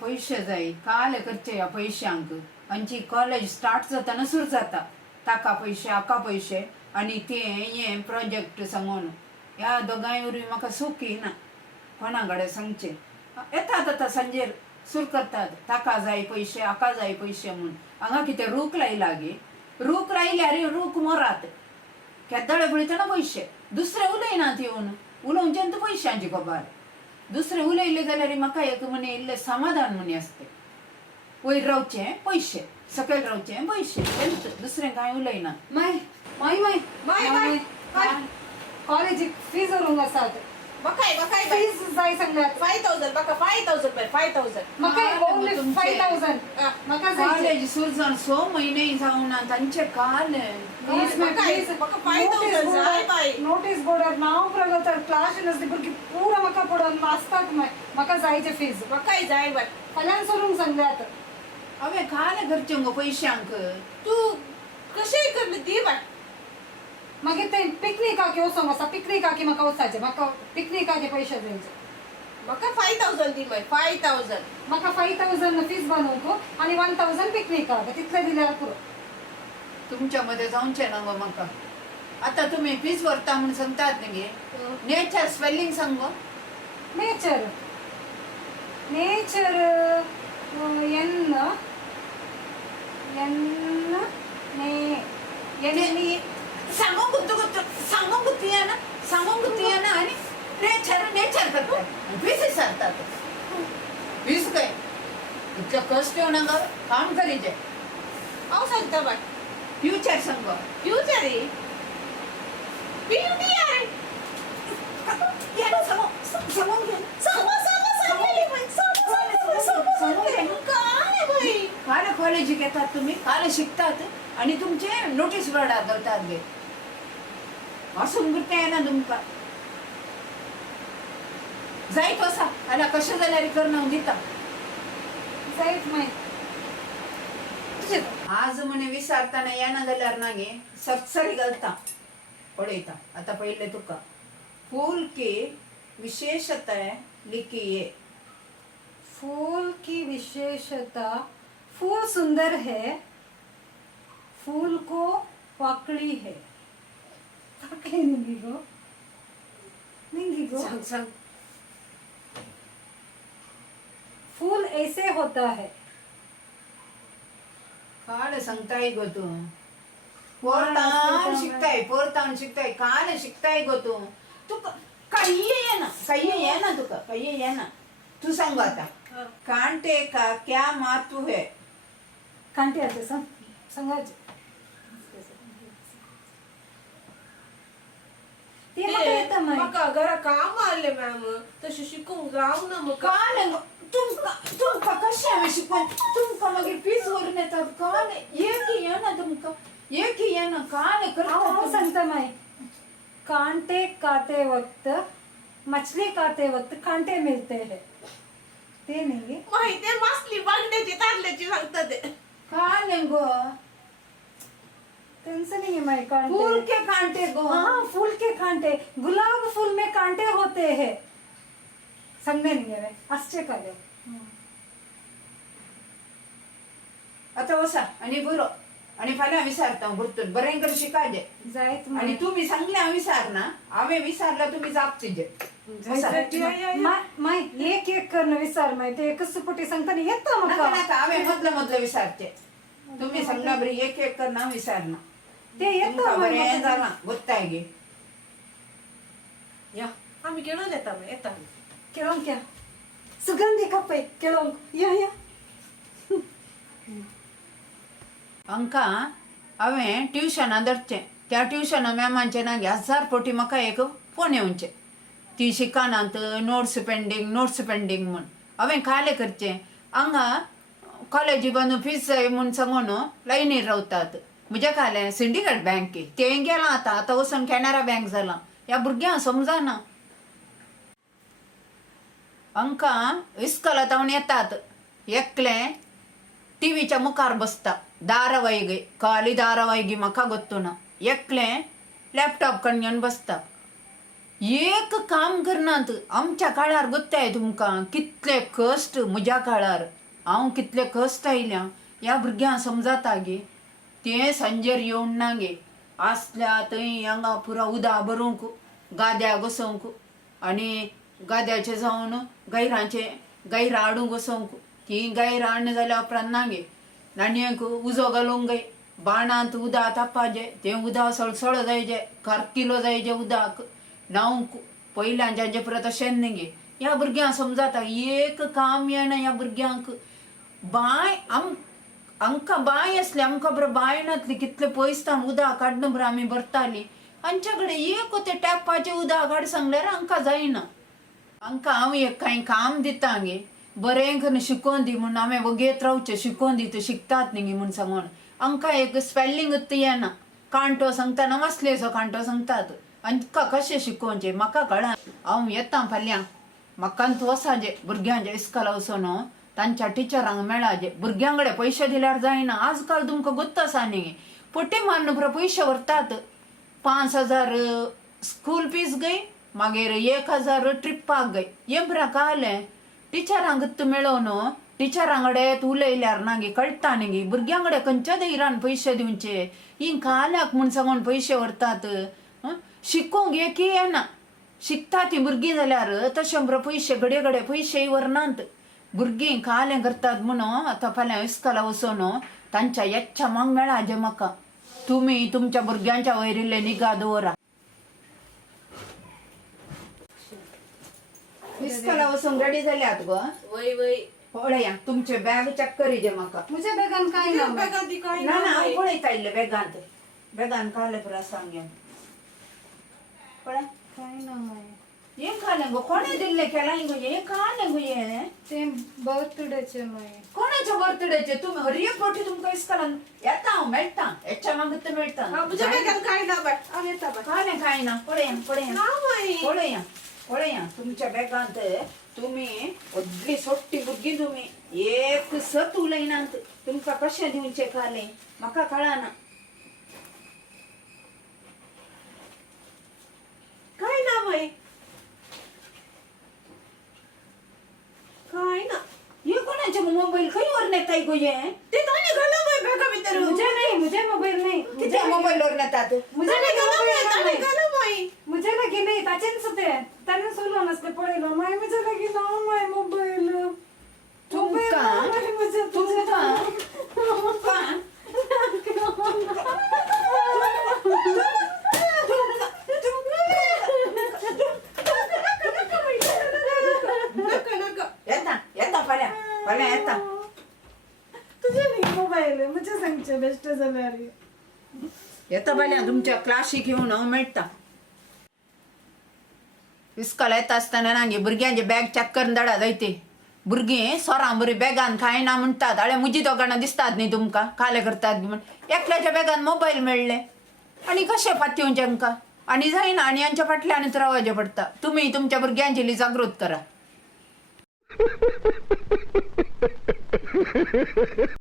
पैसे जाई काल करचे या पैशांक आमची कॉलेज स्टार्ट जाताना सुरू जाता ताका पैसे आका पैसे आणि ते हे प्रोजेक्ट सांगून या दोगांवरी म्हाका सुखी ना कोणाकडे सांगचे येतात आता संजेर सुरू करतात ताका जाय पैसे आका जाय पैसे म्हणून हांगा कितें रूख लायला गे रूख लायल्यार रूख मरात केद्दाळे पळयतना पैसे दुसरे उलयनात येवन उलोवच्यान तूं पैशांची खबर दुसरे उलयले जाल्यार म्हाका एक म्हणे इल्ले समाधान म्हणे असते वयर रावचे पैसे सकयल रावचे पैसे दुसरें कांय उलयना माय माय माय माय माय माय कॉलेजीक फीज व्हरूंक आसात बकाय बकाय फीज जाय सांगल्यात 5000 बका 5000 बाय 5000 म्हाका ओनली 5000 म्हाका जाय कॉलेज सुरू जावन 6 म्हयने जावन तांचे काल प्लीज प्लीज म्हाका 5000 जाय बाय नोटीस बोर्डार नांव प्रगत क्लास नसली भुरगीं पुरो म्हाका पडोन वाचतात माय म्हाका जायचे फीज बकाय जाय बाय फाल्यां सोडूंक सांगल्यात हांवें काल करचे गो पैशांक तू कशेय कर दी बाय मागीर ते पिकनिकाक वचोंक आसा पिकनिकाक म्हाका वचपाचें म्हाका पिकनिकाचे पयशे जायचे म्हाका 5000 दी बाय 5000 म्हाका 5000 फीज बांदूंक आनी 1000 पिकनिकाक तितले दिल्यार पुरो तुमच्या मध्ये जावचे ना गो म्हाका आता तुम्ही फीज भरता म्हणून सांगतात न्ही नेचर स्पेलिंग सांग गो नेचर नेचर एन एन ने एन सांगून गुत्ती ना आणि नेचर नेचर करतात फीस विचारतात फीस काय इतलं कष्ट येऊ नका काम करीचे हांव सांगता बाय फ्युचर सांग गो फ्युचर रे पीयूटीआर या सांगून घे काल कॉलेजीक येतात तुम्ही काल शिकतात आणि तुमचे नोटीस बोर्डार करतात गे वाचून करता येना तुमकां जायत वसा आला कशें जाल्यार करून दिता जायत माय आज म्हणे विचारताना येना जाल्यार ना गे सरसरी घालता पळयता आता पहिले तुका फूल की विशेषता लिखिए फूल की विशेषता फूल सुंदर है फूल को पकड़ी है नहीं गो सांग सांग फूल ऐसे होता है काल सांगताय गो तू पोरतान शिकताय काल शिकताय गो तू काही येना तुका काही येना तू सांग आता कांटे का क्या महत्व है कांटे आते सांगायचे ते म्हाका येता माय म्हाका घरा काम आले मॅम तशें शिकूंक जावं ना म्हाका काल तुमका कशें शिकून तुमका मागीर फीज भरून येतात काल एक येना तुमका एक येना काल हांव सांगता माय कांटे काते वक्त मछली काते वक्त कांटे मिलते हैं ते नाही माहिती मासली बांगड्याची तारल्याची सांगता ते काल गो टेंशन नहीं है माय कांटे फूल के कांटे गो हाँ फूल के कांटे गुलाब फूल में कांटे होते हैं समझे नहीं है आश्चर्य कर आता वसा आणि बरो आणि फाल्यां विचारता भरतून बरें कर शिकायचे जायत आणि तुम्ही सांगले विचार ना हांवें विचारला तुम्ही जापतीजे माय एक एक करणं विचार माय ते एकच सुपटी सांगता नाही येत म्हाका हांवें मधलं विचारते तुम्ही सांगला बरी एक एक कर ना विचारना ते येत बरें जालां गोत्ताय गे या आम्ही खेळून येता मग येता केळोंक या सुगंधी कपय केळोंक या या अंका हांवें ट्युशना धरचें त्या ट्युशना मॅमांचे नागे 1000 पोटी म्हाका एक फोन येवचे ती शिकनात नोट्स पेंडींग म्हूण हांवें काले करचें हांगा कॉलेजी बांदून फीज जाय म्हूण सांगून लायनीर रावतात म्हजें कालें सिंडिकेट बँके तें गेलां आतां वचून कॅनरा बँक जालां ह्या भुरग्यांक समजना हांकां इस्कॉलांत हांव येतात एकलें टीव्हीच्या मुखार बसता धारावाहिक काली धारावाहिक म्हाका गोत्तू ना एकलें लॅपटॉप कडेन घेवन बसता एक काम करनात. आमच्या काळार गोत्ताय तुमकां कितले कश्ट. म्हज्या काळार हांव कितले कश्ट आयल्या ह्या भुरग्यांक समजाता गे. ते सांजेर येवन ना गे आसल्या थंय हांगा पुरा उदक भरूंक गाद्या बसोवंक आनी गाद्याचे जावन गायरां हाडूंक वसोवंक. ती गायरां हाडना जाल्यार उपरांत ना गे नाणयेक उजो घालूंक गाय. बाणांत उदक तापपाचें तें उदक सळसळ जायचें कार्किलो जायचें उदक न्हावंक. पयल्याच्याचें परत अशें न्ही गे. ह्या भुरग्यांक समजाता एक काम येना ह्या भुरग्यांक. बांय आमकां बांय आसली आमकां बरो बांय नासली कितले पयसतान उदक काडना बरो आमी भरताली. आमच्या कडेन एक तें टॅपाचें उदक काड सांगल्यार हांकां जायना. हांव एक कांय काम दिता गे बरें करून शिकोवन दी म्हूण हांवें वगेत रावचें शिकोवन दी ते शिकतात न्ही गे म्हूण सांगून. हांकां एक स्पेलिंग येना. कांटो सांगतना वाचलेचो कांटो सांगतात. हांकां कशें शिकोवचें म्हाका कळना. हांव येता फाल्यां म्हाकांत वसाचें भुरग्यांच्या इस्कॉला वचून तांच्या टिचरांक मेळाचें. भुरग्यां कडेन पयशे दिल्यार जायना. आजकाल तुमकां गोत्त आसा न्ही पोटे मारून बरो पयशे व्हरतात. 5,000 स्कूल फीस गई मागीर 1,000 ट्रिप्पाक गई. हें बरें कळलें. टिचरांक मेळोवन टिचरां कडेन उलयल्यार ना गे कळटा न्ही गे. भुरग्यां कडेन खंयच्या धैर्यान पयशे दिवचे. ही काल्याक म्हूण सांगून पयशे व्हरतात. शिकोवंक एक येना. शिकता ती भुरगीं जाल्यार तशें बरो पयशे घडये घडये पयशे व्हरनात. भुरगीं कालें करतात म्हणून आतां फाल्यां इस्कॉला वचून तांच्या यच्छामांक मेळाचें म्हाका. तुमी तुमच्या भुरग्यांच्या वयर निगा दवरा. इस्कॉला वचून रेडी जाल्यात गो. वय वय पळया तुमचे बॅग चेक करीचे म्हाका. मुझे बेगान काय ना बॅगा ती काय ना ना हांव पळयता इल्ले बॅगान काले पुरा सांगेन पळय. काय ना माय हें कालें गो कोणे दिल्लें केलां गो हें कालें गो हें. ते बर्थडेचे माय कोणाच्या बर्थडेचे तुम्ही हर एक फावटी तुमकां इस्कॉलान येता हांव मेळटा हेच्या मागीर मेळटा. म्हज्या बॅगान काय ना बाय हांव येता बाय. कालें काय ना पळया ना माय पळया तुमच्या बॅगांत तुमी व्हडली सोट्टी भुरगीं तुमी एक सत उलयनात. तुमकां कशें दिवचें कालें म्हाका कळना. काय ना माय काय ना. हे कोणाचे मोबाईल खंय व्हरून येताय गो हे. ते ताणे घाला माय बॅगा भितर. मुझे मोबाईल नाही कित्याक मोबाईल व्हरून येतात. मुझे ताणे घाला माय मोबाईल ताणे नाही घाला माय. मुझे लगी नहीं ताचेन सुते ताने सोलो नसले पळयलो माय मुझे लगी ना माय मोबाईल. तुमकां मुझे नका नका. येता फाल्यां येता. तुझे नाही मोबाईल मुझे सांगचे बेस्ट जाल्यार येता फाल्यां तुमच्या क्लासीक येवन हांव मेळटा. इस्कॉला येता आसतना ना गे भुरग्यांचे बॅग चॅक करून धाडा जायते. भुरगीं सोरां बरी बॅगान खायना म्हणटात. आळे म्हजी दोगांना दिसतात न्ही तुमकां काले करतात बी म्हण. एकल्याच्या बॅगान मोबायल मेळ्ळे आनी कशें पातयेवचें हांकां. आनी जायना आनी हांच्या फाटल्यानच रावचें पडटा. तुमी तुमच्या भुरग्यांची जागृत करा.